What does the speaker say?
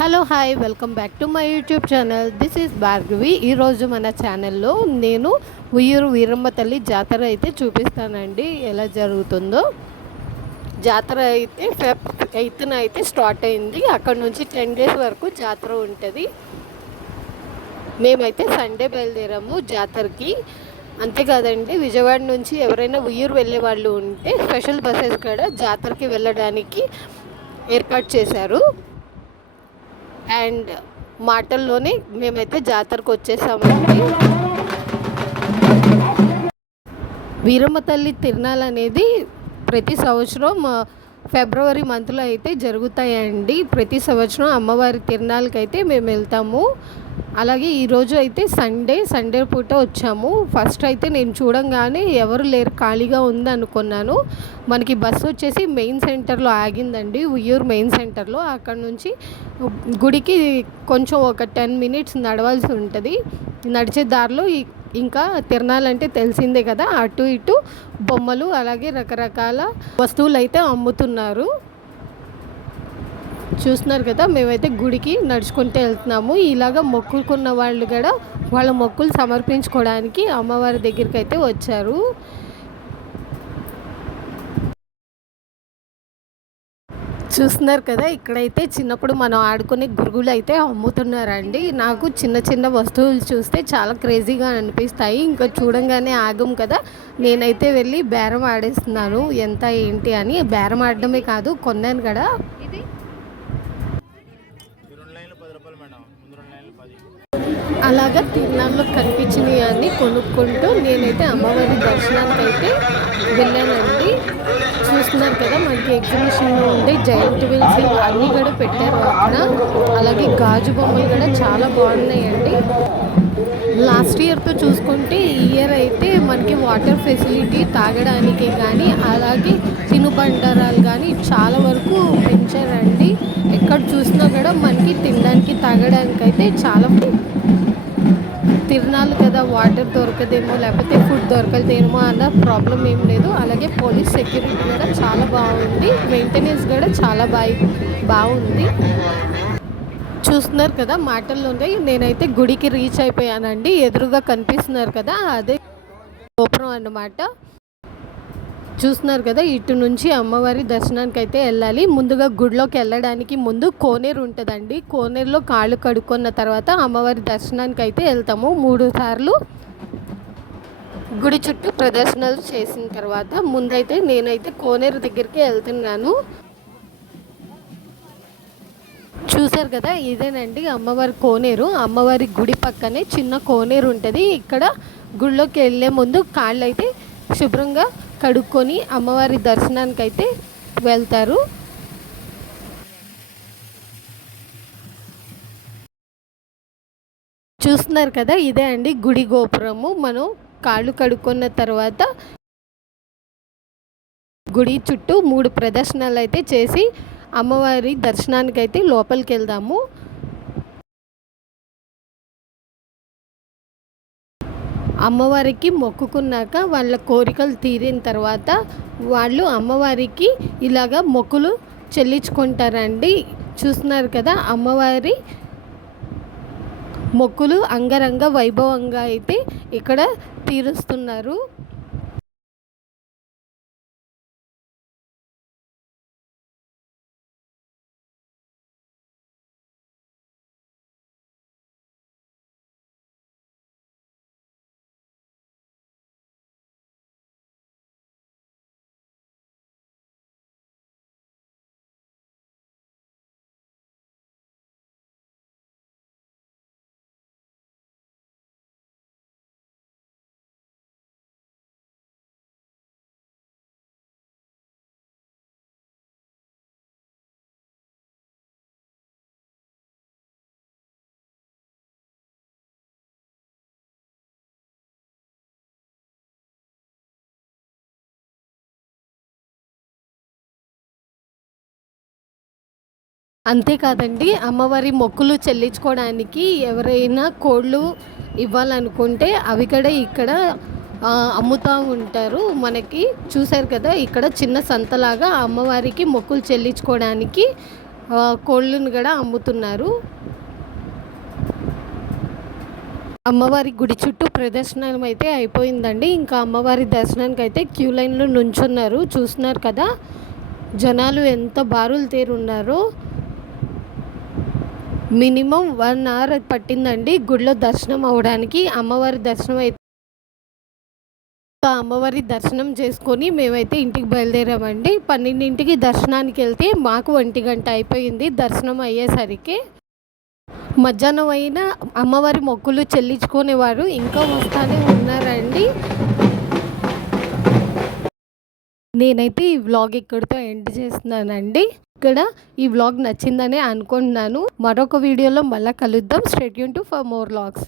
Hello hi welcome back to my YouTube channel. This is Bhargavi. ఈరోజు మన ఛానల్లో నేను ఉయ్యూరు వీరమ్మ తల్లి జాతర అయితే చూపిస్తానండి. ఎలా జరుగుతుందో. జాతర అయితే ఫెబ్ ఎయిత్న అయితే స్టార్ట్ అయింది. అక్కడ నుంచి టెన్ డేస్ వరకు జాతర ఉంటుంది. మేమైతే సండే బయలుదేరాము జాతరకి. అంతేకాదండి విజయవాడ నుంచి ఎవరైనా ఉయ్యూరు వెళ్ళే వాళ్ళు ఉంటే స్పెషల్ బస్సెస్ కూడా జాతరకి వెళ్ళడానికి ఏర్పాటు చేశారు. అండ్ మాటల్లోనే మేమైతే జాతరకు వచ్చేసామండి. వీరమ్మ తల్లి తిరునాళ్ళు అనేది ప్రతి సంవత్సరం ఫిబ్రవరి మంత్లో అయితే జరుగుతాయండి. ప్రతి సంవత్సరం అమ్మవారి తిరణాలకైతే మేము వెళ్తాము. అలాగే ఈరోజు అయితే సండే సండే పూట వచ్చాము. ఫస్ట్ అయితే నేను చూడంగానే ఎవరు లేరు ఖాళీగా ఉంది అనుకున్నాను. మనకి బస్సు వచ్చేసి మెయిన్ సెంటర్లో ఆగిందండి. ఉయ్యూరు మెయిన్ సెంటర్లో అక్కడ నుంచి గుడికి కొంచెం ఒక టెన్ మినిట్స్ నడవాల్సి ఉంటుంది. నడిచే దారిలో ఇంకా తిరణాలంటే తెలిసిందే కదా. అటు ఇటు బొమ్మలు అలాగే రకరకాల వస్తువులు అయితే అమ్ముతున్నారు. చూస్తున్నారు కదా మేమైతే గుడికి నడుచుకుంటూ వెళ్తున్నాము. ఇలాగ మొక్కుకున్న వాళ్ళు కూడా వాళ్ళ మొక్కులు సమర్పించుకోవడానికి అమ్మవారి దగ్గరికి అయితే వచ్చారు. చూస్తున్నారు కదా ఇక్కడైతే చిన్నప్పుడు మనం ఆడుకునే గురుగులు అయితే అమ్ముతున్నారండి. నాకు చిన్న చిన్న వస్తువులు చూస్తే చాలా క్రేజీగా అనిపిస్తాయి. ఇంకా చూడంగానే ఆగం కదా నేనైతే వెళ్ళి బేరం ఆడేస్తున్నాను. ఎంత ఏంటి అని బేరం ఆడడమే కాదు కొన్నాను కదా. ఇది? అలాగా తిరునాళ్ళు కనిపించినవి అన్నీ కొనుక్కుంటూ నేనైతే అమ్మవారి దర్శనానికి అయితే వెళ్ళానండి. చూస్తున్నారు కదా మనకి ఎగ్జిబిషన్లో ఉండే జయంట్ వీల్స్ అన్నీ కూడా పెట్టారు అక్కడ. అలాగే గాజు బొమ్మలు కూడా చాలా బాగున్నాయండి. లాస్ట్ ఇయర్తో చూసుకుంటే ఈ ఇయర్ అయితే మనకి వాటర్ ఫెసిలిటీ తాగడానికి కానీ అలాగే తినుబండారాలు కానీ చాలా వరకు పెంచారండి. ఎక్కడ చూసినా కూడా మనకి తినడానికి తాగడానికి అయితే చాలా తిరణాలు కదా వాటర్ దొరకదేమో లేకపోతే ఫుడ్ దొరకదేమో అన్న ప్రాబ్లం ఏం లేదు. అలాగే పోలీస్ సెక్యూరిటీ కూడా చాలా బాగుంది. మెయింటెనెన్స్ కూడా చాలా బాగా బాగుంది. చూస్తున్నారు కదా మాటల్లోనే నేనైతే గుడికి రీచ్ అయిపోయానండి. ఎదురుగా కనిపిస్తున్నారు కదా అదే గోపురం అన్నమాట. చూస్తున్నారు కదా ఇటు నుంచి అమ్మవారి దర్శనానికి అయితే వెళ్ళాలి. ముందుగా గుడిలోకి వెళ్ళడానికి ముందు కోనేరు ఉంటుందండి. కోనేరులో కాళ్ళు కడుక్కున్న తర్వాత అమ్మవారి దర్శనానికి అయితే వెళ్తాము. మూడు సార్లు గుడి చుట్టూ ప్రదర్శనలు చేసిన తర్వాత ముందైతే నేనైతే కోనేరు దగ్గరికి వెళ్తున్నాను. చూసారు కదా ఇదేనండి అమ్మవారి కోనేరు. అమ్మవారి గుడి పక్కనే చిన్న కోనేరు ఉంటుంది. ఇక్కడ గుడిలోకి వెళ్ళే ముందు కాళ్ళు అయితే శుభ్రంగా కడుక్కొని అమ్మవారి దర్శనానికి అయితే వెళ్తారు. చూస్తున్నారు కదా ఇదే అండి గుడి గోపురము. మనం కాళ్ళు కడుక్కున్న తర్వాత గుడి చుట్టూ మూడు ప్రదర్శనలు అయితే చేసి అమ్మవారి దర్శనానికి అయితే లోపలికి వెళ్దాము. అమ్మవారికి మొక్కుకున్నాక వాళ్ళ కోరికలు తీరిన తర్వాత వాళ్ళు అమ్మవారికి ఇలాగ మొక్కులు చెల్లించుకుంటారండి. చూస్తున్నారు కదా అమ్మవారి మొక్కులు అంగరంగ వైభవంగా అయితే ఇక్కడ తీరుస్తున్నారు. అంతేకాదండి అమ్మవారి మొక్కులు చెల్లించుకోవడానికి ఎవరైనా కోళ్ళు ఇవ్వాలనుకుంటే అవి కూడా ఇక్కడ అమ్ముతూ ఉంటారు. మనకి చూశారు కదా ఇక్కడ చిన్న సంతలాగా అమ్మవారికి మొక్కులు చెల్లించుకోవడానికి కోళ్ళను కూడా అమ్ముతున్నారు. అమ్మవారి గుడి చుట్టూ ప్రదర్శనం అయితే అయిపోయిందండి. ఇంకా అమ్మవారి దర్శనానికి అయితే క్యూ లైన్లో నుంచున్నారు. చూస్తున్నారు కదా జనాలు ఎంత బారులు తీరున్నారో. మినిమం వన్ అవర్ పట్టిందండి గుడిలో దర్శనం అవడానికి. అమ్మవారి దర్శనం అయితే అమ్మవారి దర్శనం చేసుకొని మేమైతే ఇంటికి బయలుదేరామండి. పన్నెండింటికి దర్శనానికి వెళ్తే మాకు ఒంటి గంట అయిపోయింది దర్శనం అయ్యేసరికి. మధ్యాహ్నం అయినా అమ్మవారి మొక్కులు చెల్లించుకునేవారు ఇంకా వస్తానే ఉన్నారండి. నేనైతే ఈ వ్లాగ్ ఇక్కడితో ఎండ్ చేస్తున్నానండి. ఇక్కడ ఈ వ్లాగ్ నచ్చిందనే అనుకుంటున్నాను. మరొక వీడియోలో మళ్ళీ కలుద్దాం. Stay tuned to for more vlogs